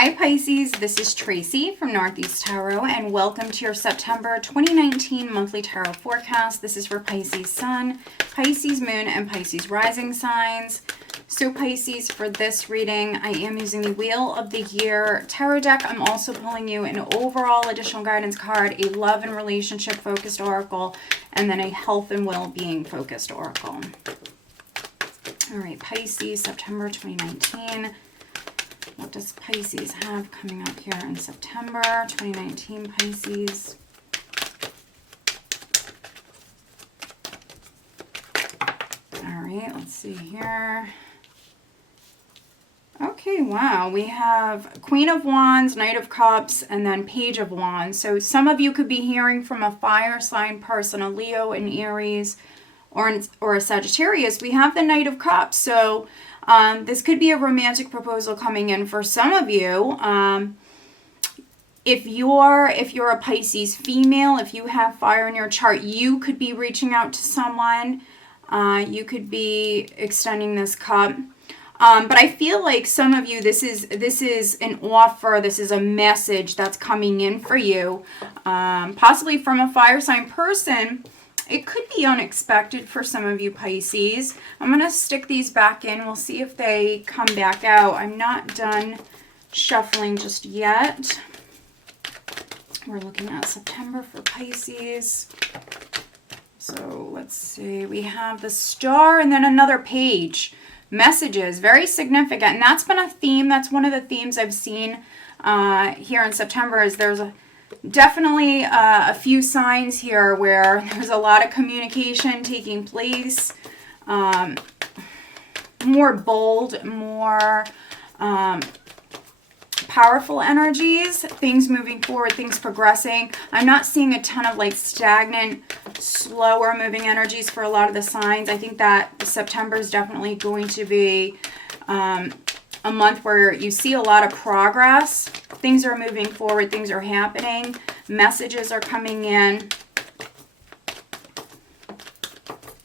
Hi Pisces, this is Tracy from Northeast Tarot and welcome to your September 2019 monthly tarot forecast. This is for Pisces Sun, Pisces Moon, and Pisces Rising signs. So Pisces, for this reading, I am using the Wheel of the Year tarot deck. I'm also pulling you an overall additional guidance card, a love and relationship focused oracle, and then a health and well-being focused oracle. All right, Pisces, September 2019. What does Pisces have coming up here in September 2019, Pisces? All right, let's see here. Okay, wow. We have Queen of Wands, Knight of Cups, and then Page of Wands. So some of you could be hearing from a fire sign person, a Leo, an Aries, or a Sagittarius. We have the Knight of Cups. So this could be a romantic proposal coming in for some of you. If you're a Pisces female, if you have fire in your chart, you could be reaching out to someone. You could be extending this cup. But I feel like some of you, this is an offer, this is a message that's coming in for you, possibly from a fire sign person. It could be unexpected for some of you Pisces. I'm going to stick these back in. We'll see if they come back out. I'm not done shuffling just yet. We're looking at September for Pisces. So let's see. We have the Star and then another page. Messages, very significant. And that's been a theme. That's one of the themes I've seen here in September is there's definitely a few signs here where there's a lot of communication taking place, more bold, more powerful energies, things moving forward, things progressing. I'm not seeing a ton of like stagnant, slower moving energies for a lot of the signs. I think that September is definitely going to be a month where you see a lot of progress. Things are moving forward. Things are happening. Messages are coming in.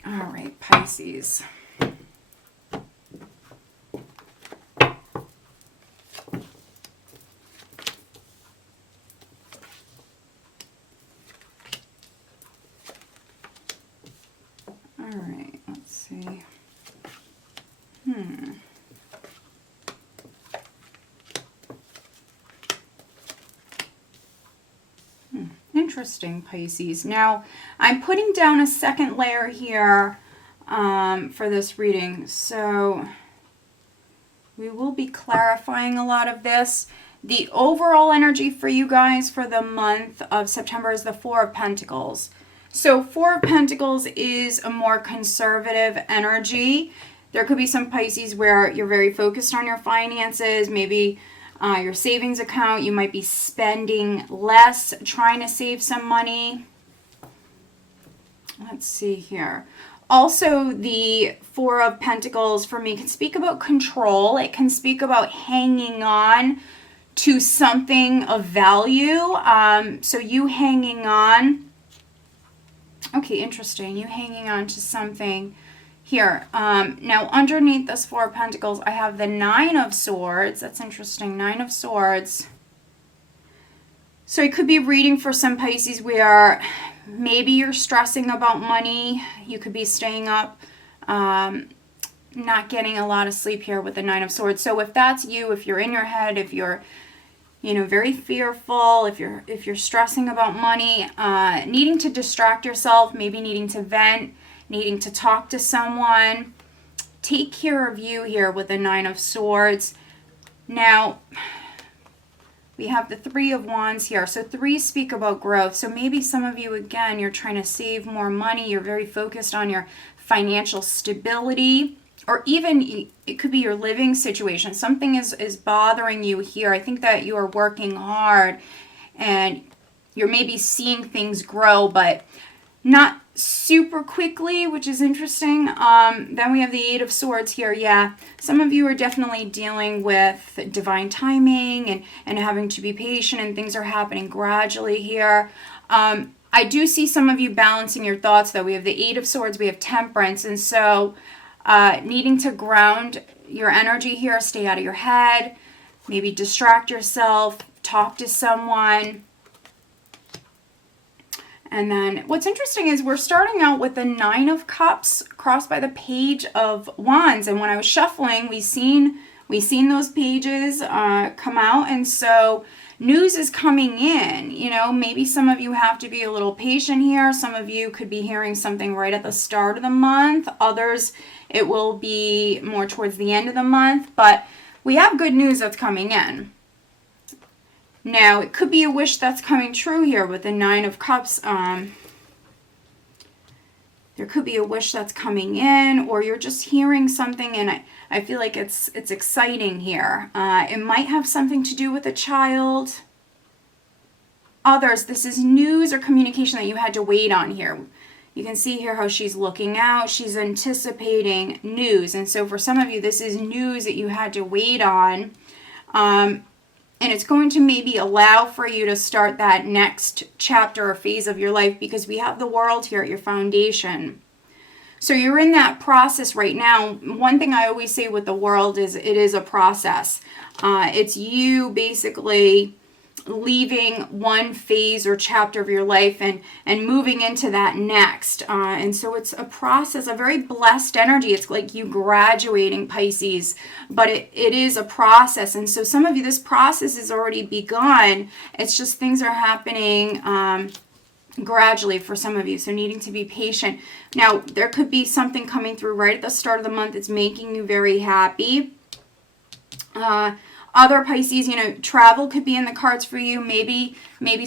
All right, Pisces. All right, let's see. Interesting, Pisces. Now, I'm putting down a second layer here for this reading. So, we will be clarifying a lot of this. The overall energy for you guys for the month of September is the Four of Pentacles. So, Four of Pentacles is a more conservative energy. There could be some Pisces where you're very focused on your finances, maybe your savings account. You might be spending less, trying to save some money. Let's see here. Also, the Four of Pentacles for me can speak about control. It can speak about hanging on to something of value. So you hanging on. Okay, interesting. You hanging on to something here. Now, underneath this Four of Pentacles, I have the Nine of Swords. That's interesting. Nine of Swords. So it could be reading for some Pisces where maybe you're stressing about money. You could be staying up, not getting a lot of sleep here with the Nine of Swords. So if that's you, if you're in your head, if you're very fearful, if you're stressing about money, needing to distract yourself, maybe needing to vent, needing to talk to someone, take care of you here with the Nine of Swords. Now, we have the Three of Wands here. So threes speak about growth. So maybe some of you, again, you're trying to save more money. You're very focused on your financial stability. Or even it could be your living situation. Something is bothering you here. I think that you are working hard and you're maybe seeing things grow, but not super quickly, which is interesting. Then we have the Eight of Swords here. Yeah, some of you are definitely dealing with divine timing and having to be patient, and things are happening gradually here. I do see some of you balancing your thoughts, though. We have the Eight of Swords, we have Temperance, and so needing to ground your energy here, stay out of your head, Maybe distract yourself, talk to someone. And then what's interesting is we're starting out with the Nine of Cups crossed by the Page of Wands. And when I was shuffling, we seen those pages come out. And so news is coming in. You know, maybe some of you have to be a little patient here. Some of you could be hearing something right at the start of the month. Others, it will be more towards the end of the month. But we have good news that's coming in. Now, it could be a wish that's coming true here with the Nine of Cups. There could be a wish that's coming in, or you're just hearing something, and I feel like it's exciting here. It might have something to do with a child. Others, this is news or communication that you had to wait on here. You can see here how she's looking out. She's anticipating news. And so for some of you, this is news that you had to wait on. And it's going to maybe allow for you to start that next chapter or phase of your life, because we have the world here at your foundation. So you're in that process right now. One thing I always say with the world is it is a process. It's you basically leaving one phase or chapter of your life and moving into that next. And so it's a process, a very blessed energy. It's like you graduating, Pisces, but it is a process. And so some of you, this process has already begun. It's just things are happening gradually for some of you, so needing to be patient. Now, there could be something coming through right at the start of the month. It's making you very happy. Other Pisces, you know, travel could be in the cards for you. Maybe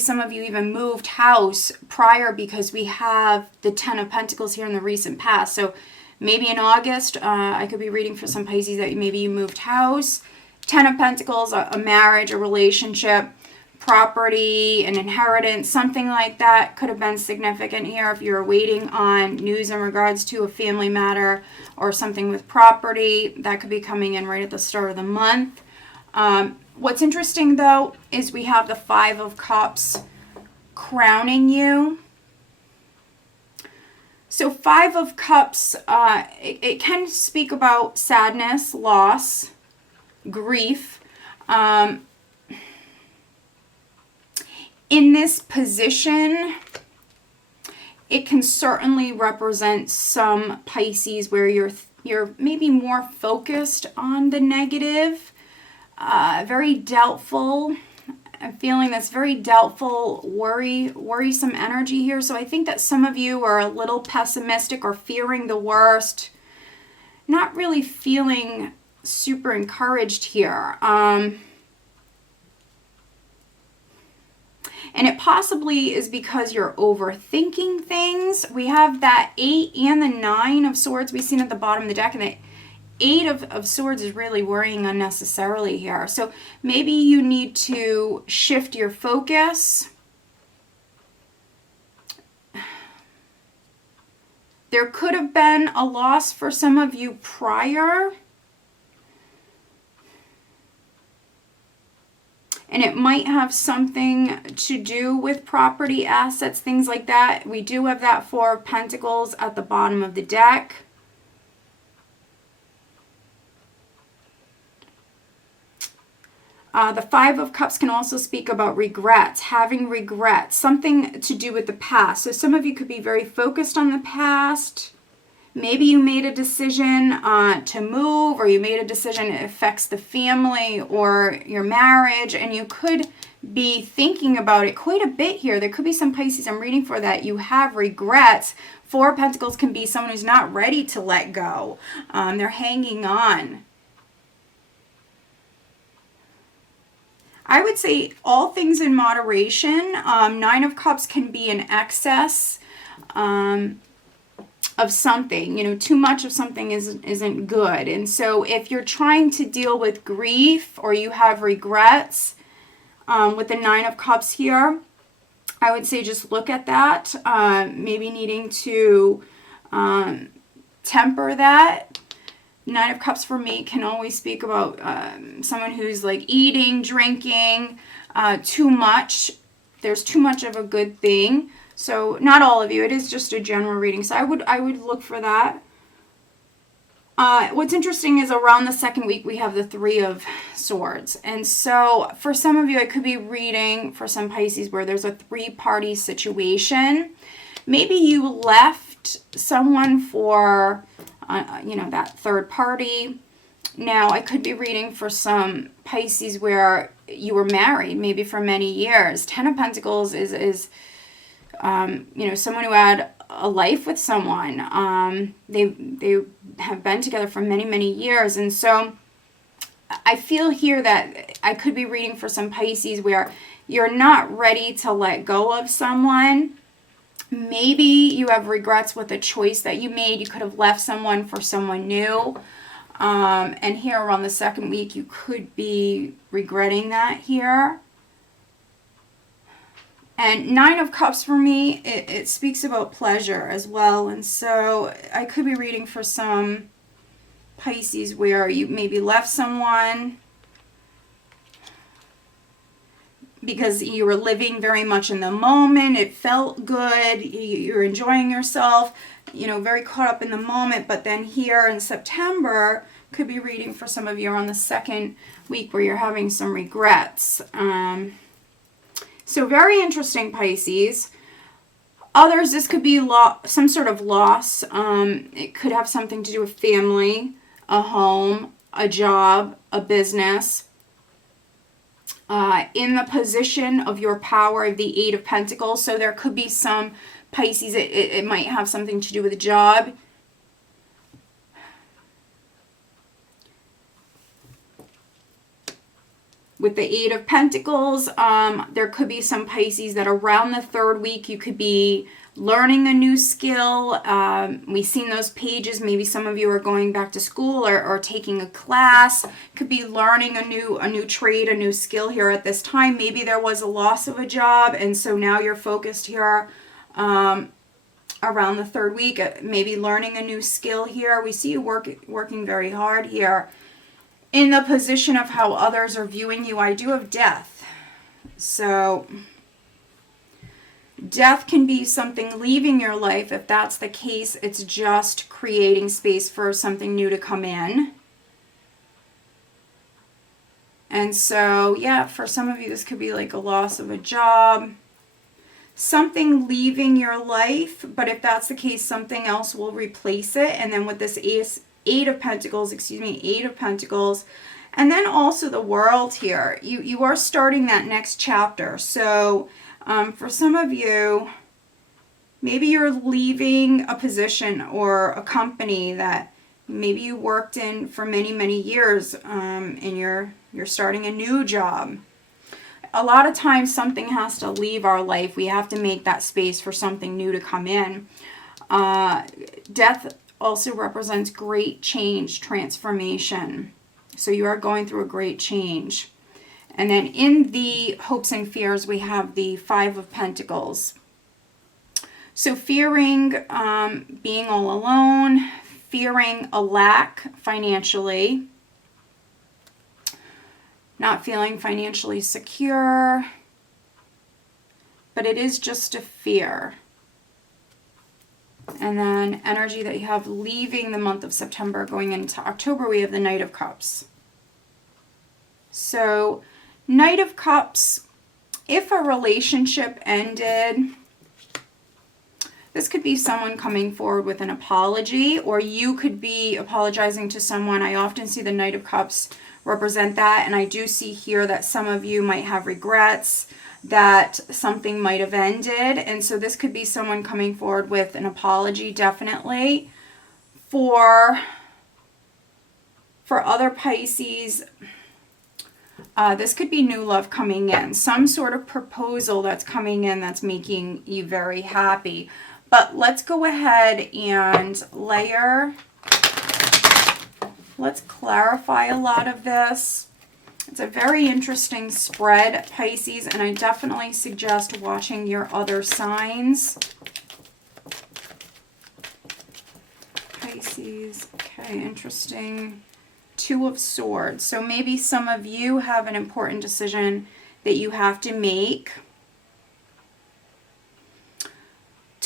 some of you even moved house prior, because we have the Ten of Pentacles here in the recent past. So maybe in August, I could be reading for some Pisces that maybe you moved house. Ten of Pentacles, a marriage, a relationship, property, an inheritance, something like that could have been significant here if you're waiting on news in regards to a family matter or something with property. That could be coming in right at the start of the month. What's interesting, though, is we have the Five of Cups crowning you. So Five of Cups, it can speak about sadness, loss, grief. In this position, it can certainly represent some Pisces where you're maybe more focused on the negative. Very doubtful. I'm feeling that's very doubtful, worrisome energy here. So I think that some of you are a little pessimistic or fearing the worst. Not really feeling super encouraged here. And it possibly is because you're overthinking things. We have that 8 and the 9 of Swords we've seen at the bottom of the deck, and the 8 of Swords is really worrying unnecessarily here. So maybe you need to shift your focus. There could have been a loss for some of you prior. And it might have something to do with property, assets, things like that. We do have that Four of Pentacles at the bottom of the deck. The Five of Cups can also speak about regrets, having regrets, something to do with the past. So some of you could be very focused on the past. Maybe you made a decision to move, or you made a decision that affects the family or your marriage, and you could be thinking about it quite a bit here. There could be some Pisces I'm reading for that you have regrets. Four of Pentacles can be someone who's not ready to let go. They're hanging on. I would say all things in moderation. Nine of Cups can be an excess of something. You know, too much of something isn't good. And so if you're trying to deal with grief or you have regrets with the Nine of Cups here, I would say just look at that. Maybe needing to temper that. Nine of Cups for me can always speak about someone who's like eating, drinking too much. There's too much of a good thing. So not all of you. It is just a general reading. So I would look for that. What's interesting is around the second week, we have the Three of Swords. And so for some of you, I could be reading for some Pisces where there's a three-party situation. Maybe you left someone for, that third party. Now, I could be reading for some Pisces where you were married, maybe for many years. Ten of Pentacles is someone who had a life with someone. They have been together for many, many years. And so I feel here that I could be reading for some Pisces where you're not ready to let go of someone. Maybe you have regrets with a choice that you made. You could have left someone for someone new. And here around the second week, you could be regretting that here. And Nine of Cups for me, it speaks about pleasure as well. And so I could be reading for some Pisces where you maybe left someone because you were living very much in the moment. It felt good. You're enjoying yourself, very caught up in the moment. But then here in September, could be reading for some of you on the second week where you're having some regrets. So very interesting, Pisces. Others, this could be some sort of loss. It could have something to do with family, a home, a job, a business. In the position of your power, the Eight of Pentacles. So there could be some Pisces, it might have something to do with a job. With the Eight of Pentacles, there could be some Pisces that around the third week you could be learning a new skill. We've seen those pages. Maybe some of you are going back to school or taking a class. Could be learning a new trade, a new skill here at this time. Maybe there was a loss of a job, and so now you're focused here around the third week. Maybe learning a new skill here. We see you working very hard here. In the position of how others are viewing you, I do have death. So death can be something leaving your life. If that's the case, it's just creating space for something new to come in. And so, yeah, for some of you, this could be like a loss of a job. Something leaving your life, but if that's the case, something else will replace it. And then with this Eight of Pentacles, and then also the World here. You are starting that next chapter. So for some of you, maybe you're leaving a position or a company that maybe you worked in for many, many years, and you're starting a new job. A lot of times something has to leave our life. We have to make that space for something new to come in. Death also represents great change, transformation. So you are going through a great change. And then in the hopes and fears, we have the Five of Pentacles. So fearing being all alone, fearing a lack financially, not feeling financially secure, but it is just a fear. And then energy that you have leaving the month of September, going into October, we have the Knight of Cups. So, Knight of Cups, if a relationship ended, this could be someone coming forward with an apology, or you could be apologizing to someone. I often see the Knight of Cups represent that, and I do see here that some of you might have regrets that something might have ended, and so this could be someone coming forward with an apology, definitely. For other Pisces, this could be new love coming in, some sort of proposal that's coming in that's making you very happy. But let's go ahead and let's clarify a lot of this. It's a very interesting spread, Pisces, and I definitely suggest watching your other signs. Pisces, okay, interesting. Two of Swords. So maybe some of you have an important decision that you have to make.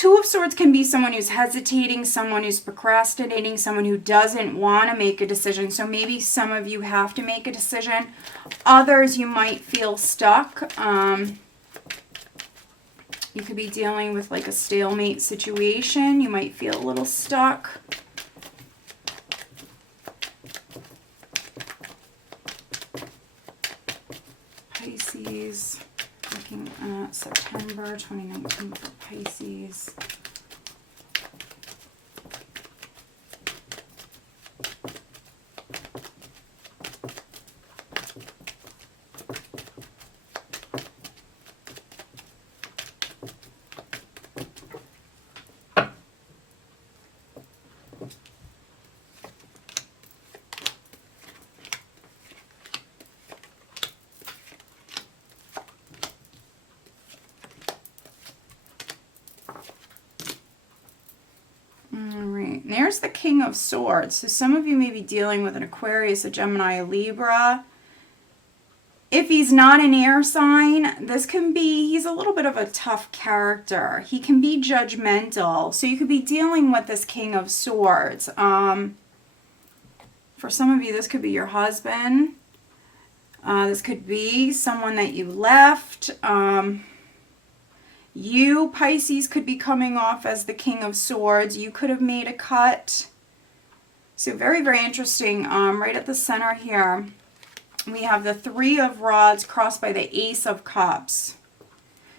Two of Swords can be someone who's hesitating, someone who's procrastinating, someone who doesn't want to make a decision. So maybe some of you have to make a decision. Others, you might feel stuck. You could be dealing with like a stalemate situation. You might feel a little stuck. Pisces, looking at September 2019 for Pisces. There's the King of Swords. So some of you may be dealing with an Aquarius, a Gemini, a Libra. If he's not an air sign, this can be, he's a little bit of a tough character. He can be judgmental. So you could be dealing with this King of Swords. For some of you, this could be your husband. This could be someone that you left. You, Pisces, could be coming off as the King of Swords. You could have made a cut. So very, very interesting. Right at the center here, we have the Three of Rods crossed by the Ace of Cups.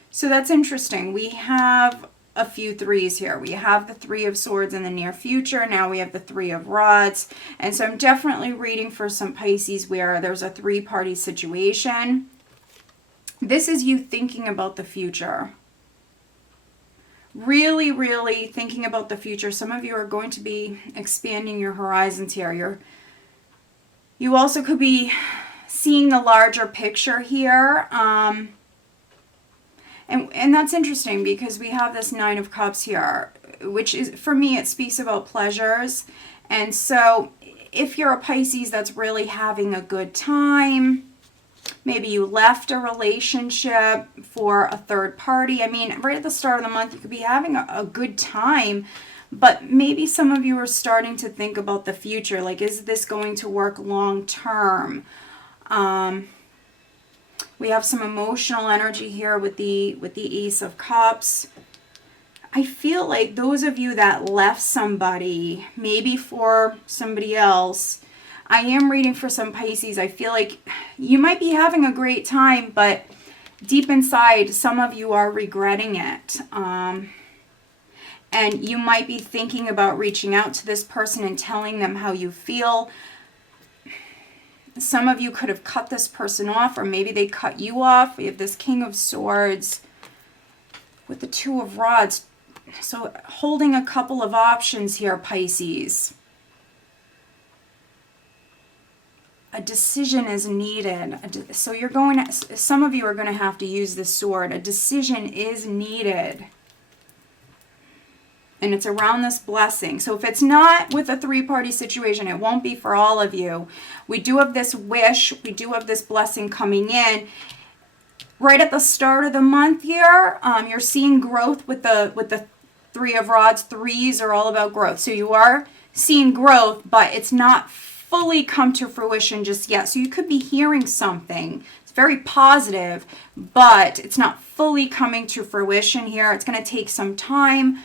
So that's interesting. We have a few threes here. We have the Three of Swords in the near future. Now we have the Three of Rods. And so I'm definitely reading for some Pisces where there's a three-party situation. This is you thinking about the future. Really, really thinking about the future. Some of you are going to be expanding your horizons here. You also could be seeing the larger picture here. And that's interesting because we have this Nine of Cups here, which is, for me, it speaks about pleasures. And so if you're a Pisces that's really having a good time, maybe you left a relationship for a third party. I mean, right at the start of the month, you could be having a good time, but maybe some of you are starting to think about the future. Like, is this going to work long term? We have some emotional energy here with the Ace of Cups. I feel like those of you that left somebody, maybe for somebody else, I am reading for some Pisces. I feel like you might be having a great time, but deep inside, some of you are regretting it. And you might be thinking about reaching out to this person and telling them how you feel. Some of you could have cut this person off, or maybe they cut you off. We have this King of Swords with the Two of Rods. So holding a couple of options here, Pisces. A decision is needed. So you're going to, some of you are going to have to use this sword. A decision is needed. And it's around this blessing. So if it's not with a three-party situation, it won't be for all of you. We do have this wish. We do have this blessing coming in. Right at the start of the month here, you're seeing growth with the Three of Rods. Threes are all about growth. So you are seeing growth, but it's not fully come to fruition just yet. So you could be hearing something. It's very positive, but it's not fully coming to fruition here. It's going to take some time.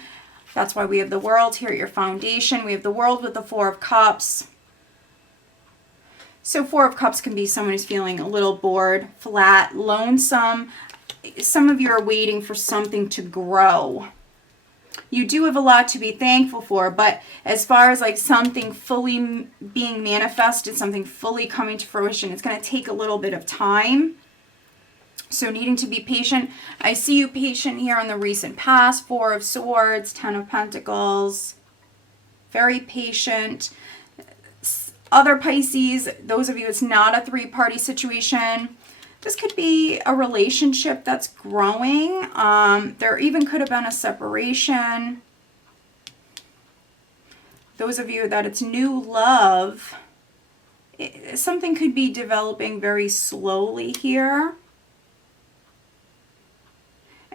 That's why we have the World here at your foundation. We have the World with the Four of Cups. So Four of Cups can be someone who's feeling a little bored, flat, lonesome. Some of you are waiting for something to grow. You do have a lot to be thankful for, but as far as like something fully being manifested, something fully coming to fruition, it's going to take a little bit of time. So needing to be patient. I see you patient here in the recent past. Four of Swords, Ten of Pentacles. Very patient. Other Pisces, those of you, it's not a three-party situation. This could be a relationship that's growing. There even could have been a separation. Those of you that it's new love, something could be developing very slowly here.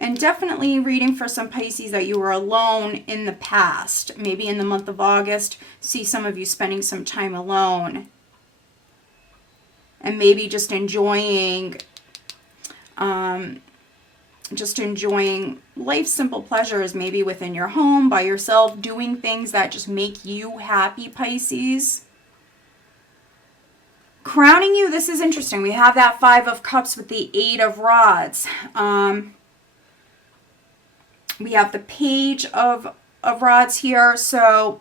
And definitely reading for some Pisces that you were alone in the past. Maybe in the month of August, see some of you spending some time alone. And maybe just enjoying life's simple pleasures, maybe within your home, by yourself, doing things that just make you happy, Pisces. Crowning you, this is interesting. We have that 5 of Cups with the 8 of Rods. We have the Page of Rods here. So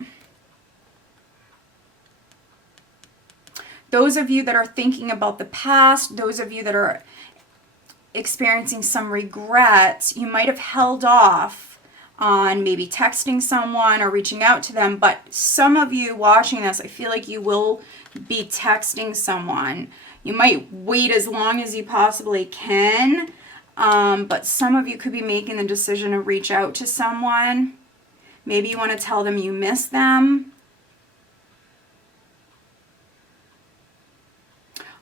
those of you that are thinking about the past, those of you that are experiencing some regrets, you might have held off on maybe texting someone or reaching out to them. But some of you watching this, I feel like you will be texting someone. You might wait as long as you possibly can. But some of you could be making the decision to reach out to someone. Maybe you want to tell them you miss them.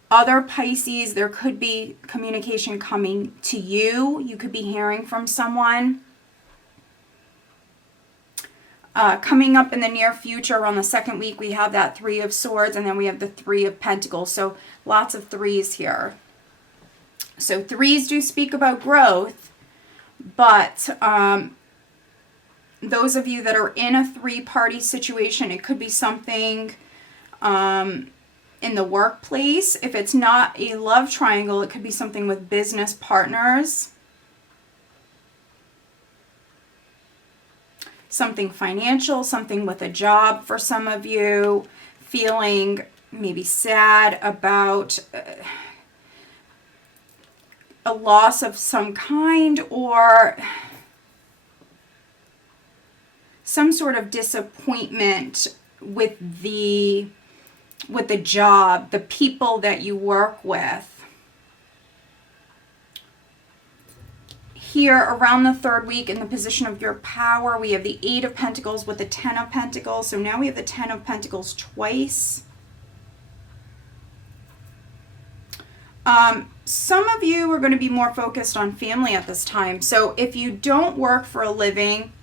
Other Pisces, there could be communication coming to you. You could be hearing from someone. Coming up in the near future, around the second week, we have that 3 of Swords, and then we have the 3 of Pentacles. So lots of 3s here. So 3s do speak about growth, but those of you that are in a 3-party situation, it could be something in the workplace. If it's not a love triangle, it could be something with business partners. Something financial, something with a job for some of you. Feeling maybe sad about a loss of some kind, or some sort of disappointment with the job, the people that you work with. Here around the 3rd week, in the position of your power, we have the 8 of Pentacles with the 10 of Pentacles. So now we have the 10 of Pentacles twice. Some of you are going to be more focused on family at this time. So if you don't work for a living,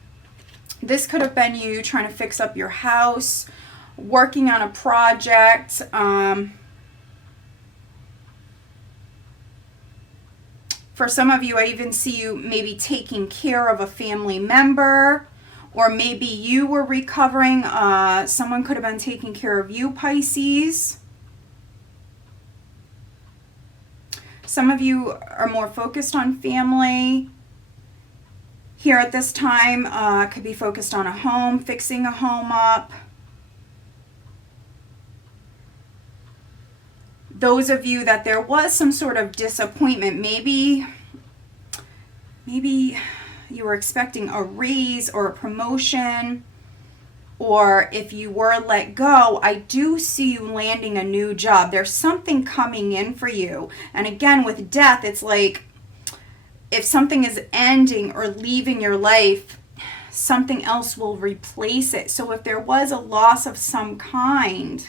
this could have been you trying to fix up your house, working on a project. For some of you, I even see you maybe taking care of a family member, or maybe you were recovering. Someone could have been taking care of you, Pisces. Some of you are more focused on family. Here at this time, could be focused on a home, fixing a home up. Those of you that there was some sort of disappointment, maybe you were expecting a raise or a promotion, or if you were let go, I do see you landing a new job. There's something coming in for you. And again, with death, it's like if something is ending or leaving your life, something else will replace it. So if there was a loss of some kind,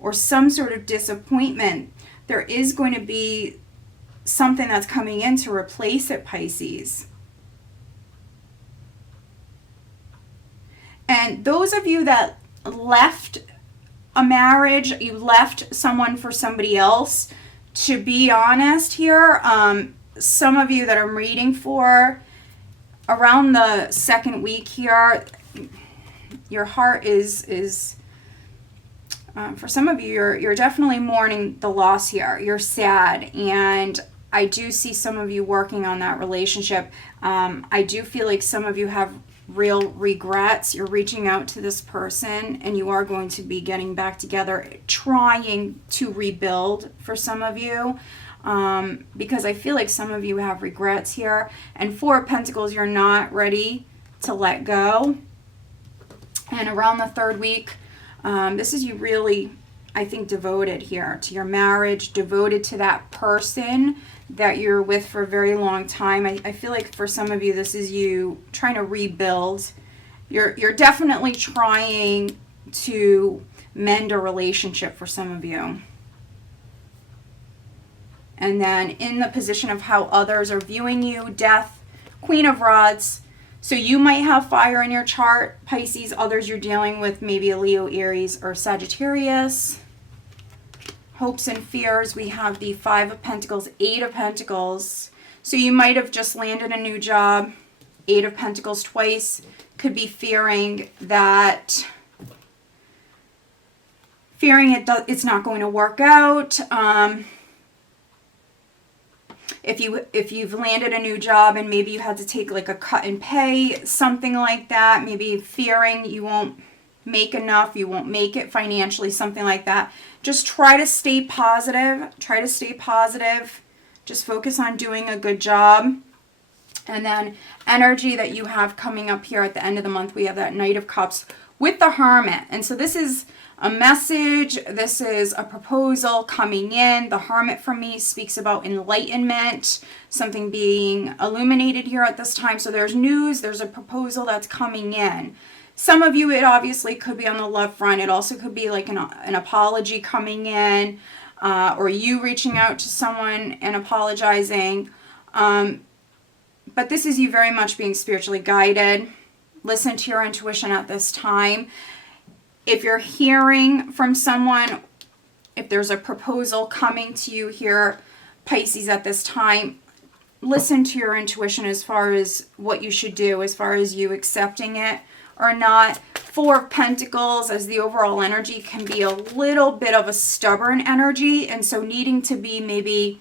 or some sort of disappointment, there is going to be something that's coming in to replace it, Pisces. And those of you that left a marriage, you left someone for somebody else, to be honest here, some of you that I'm reading for, around the 2nd week here, your heart is for some of you, you're definitely mourning the loss here. You're sad, and I do see some of you working on that relationship. I do feel like some of you have real regrets. You're reaching out to this person, and you are going to be getting back together, trying to rebuild for some of you, because I feel like some of you have regrets here. And 4 of Pentacles, you're not ready to let go. And around the 3rd week, this is you really, I think, devoted here to your marriage, devoted to that person that you're with for a very long time. I feel like for some of you, this is you trying to rebuild. You're definitely trying to mend a relationship for some of you. And then in the position of how others are viewing you, Death, Queen of Rods. So you might have fire in your chart, Pisces. Others you're dealing with maybe a Leo, Aries, or Sagittarius. Hopes and fears, we have the Five of Pentacles, Eight of Pentacles. So you might have just landed a new job. Eight of Pentacles twice. Could be fearing that, it's not going to work out. If you've landed a new job and maybe you had to take like a cut in pay, something like that, maybe fearing you won't make enough, you won't make it financially, something like that. Just try to stay positive. Try to stay positive. Just focus on doing a good job. And then energy that you have coming up here at the end of the month, we have that Knight of Cups with the Hermit. And so this is a message. This is a proposal coming in. The Hermit for me speaks about enlightenment, something being illuminated here at this time. So there's news, there's a proposal that's coming in. Some of you, it obviously could be on the love front. It also could be like an apology coming in, or you reaching out to someone and apologizing. But this is you very much being spiritually guided. Listen to your intuition at this time. If you're hearing from someone, if there's a proposal coming to you here, Pisces, at this time, listen to your intuition as far as what you should do, as far as you accepting it or not. Four of Pentacles, as the overall energy, can be a little bit of a stubborn energy, and so needing to be maybe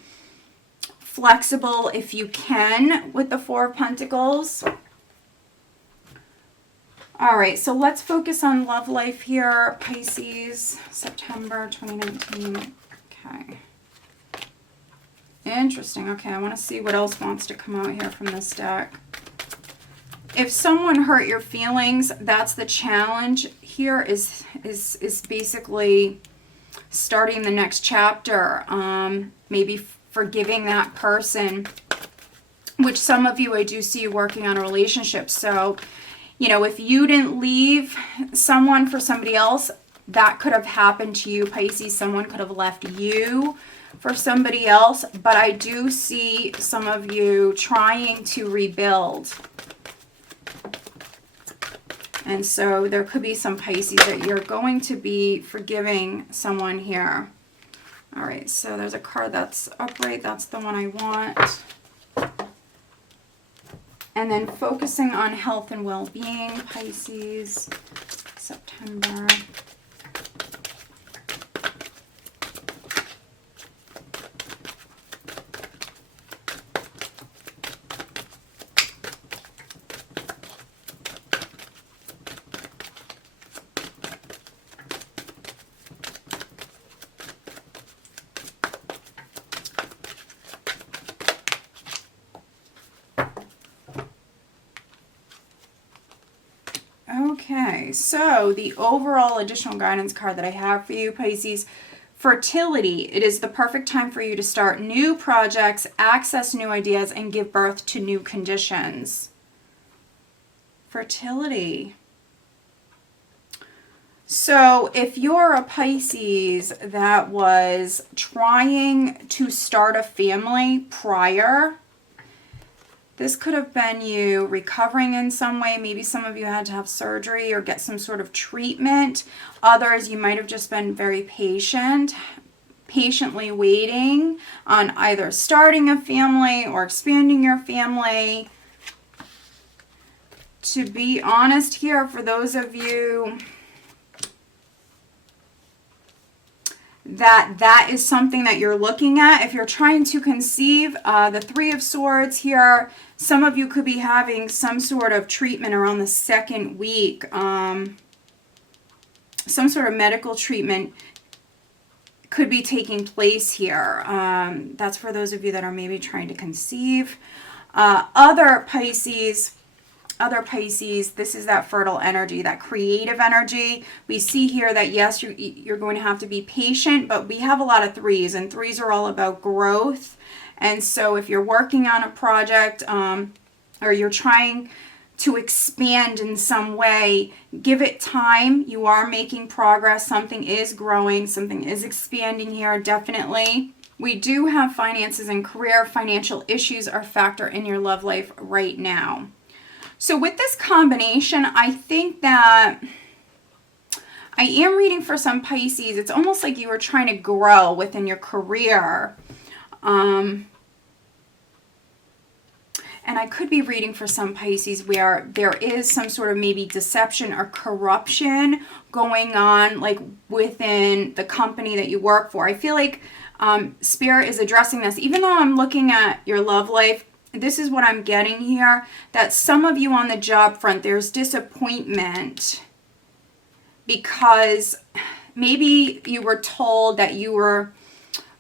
flexible if you can with the Four of Pentacles. All right, so let's focus on love life here, Pisces, September 2019. Okay. Interesting. Okay, I want to see what else wants to come out here from this deck. If someone hurt your feelings, that's the challenge here, is basically starting the next chapter. Maybe forgiving that person, which some of you, I do see you working on a relationship. So, you know, if you didn't leave someone for somebody else, that could have happened to you, Pisces. Someone could have left you for somebody else. But I do see some of you trying to rebuild. And so there could be some Pisces that you're going to be forgiving someone here. All right, so there's a card that's upright. That's the one I want. And then focusing on health and well-being, Pisces, September. Okay, so the overall additional guidance card that I have for you, Pisces, fertility. It is the perfect time for you to start new projects, access new ideas, and give birth to new conditions. Fertility. So if you're a Pisces that was trying to start a family prior, this could have been you recovering in some way. Maybe some of you had to have surgery or get some sort of treatment. Others, you might have just been very patient, patiently waiting on either starting a family or expanding your family. To be honest here, for those of you that is something that you're looking at, if you're trying to conceive, the Three of Swords here, some of you could be having some sort of treatment around the second week, some sort of medical treatment could be taking place here. That's for those of you that are maybe trying to conceive. Other Pisces, this is that fertile energy, that creative energy. We see here that, yes, you're going to have to be patient, but we have a lot of threes, and threes are all about growth. And so if you're working on a project or you're trying to expand in some way, give it time. You are making progress. Something is growing. Something is expanding here, definitely. We do have finances and career. Financial issues are a factor in your love life right now. So with this combination, I think that I am reading for some Pisces. It's almost like you were trying to grow within your career. And I could be reading for some Pisces where there is some sort of maybe deception or corruption going on, like within the company that you work for. I feel like Spirit is addressing this. Even though I'm looking at your love life, this is what I'm getting here, that some of you on the job front, there's disappointment because maybe you were told that you were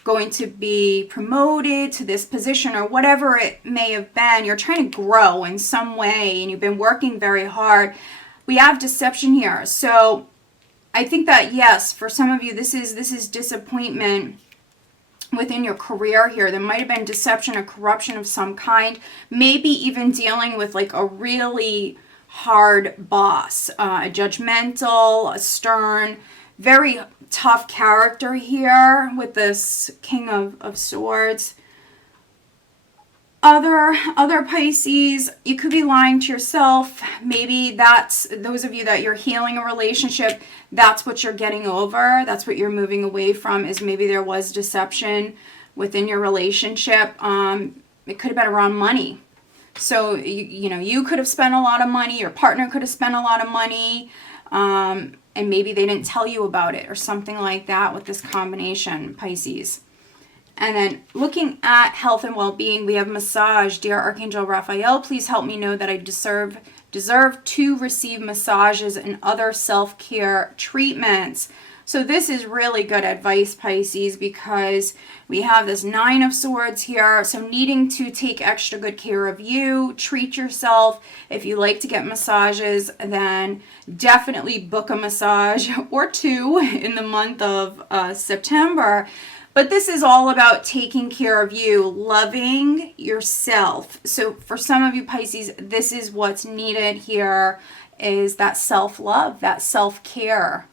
going to be promoted to this position or whatever it may have been. You're trying to grow in some way and you've been working very hard. We have deception here. So I think that, yes, for some of you, this is disappointment within your career here. There might have been deception or corruption of some kind, maybe even dealing with like a really hard boss, a judgmental, a stern, very tough character here with this King of Swords. Other Pisces, you could be lying to yourself. Maybe that's those of you that you're healing a relationship, that's what you're getting over. That's what you're moving away from, is maybe there was deception within your relationship. It could have been around money. So, you could have spent a lot of money. Your partner could have spent a lot of money. And maybe they didn't tell you about it or something like that with this combination, Pisces. And then looking at health and well-being, we have massage. Dear Archangel Raphael, please help me know that I deserve to receive massages and other self-care treatments. So this is really good advice, Pisces, because we have this Nine of Swords here. So needing to take extra good care of you, treat yourself. If you like to get massages, then definitely book a massage or two in the month of September. But this is all about taking care of you, loving yourself. So for some of you Pisces, this is what's needed here, is that self-love, that self-care.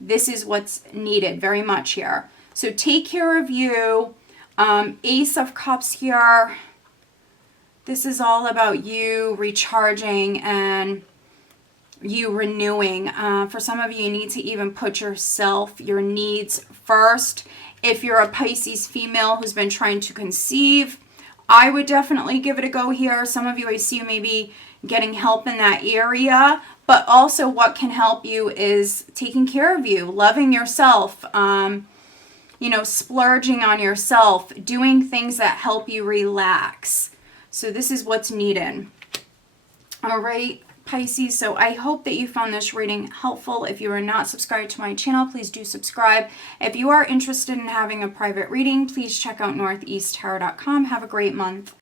This is what's needed very much here. So take care of you. Ace of Cups here. This is all about you recharging and you renewing. For some of you, you need to even put yourself, your needs first. If you're a Pisces female who's been trying to conceive, I would definitely give it a go here. Some of you, I see you maybe getting help in that area. But also what can help you is taking care of you, loving yourself, splurging on yourself, doing things that help you relax. So this is what's needed. All right, Pisces. So I hope that you found this reading helpful. If you are not subscribed to my channel, please do subscribe. If you are interested in having a private reading, please check out northeasttarot.com. Have a great month.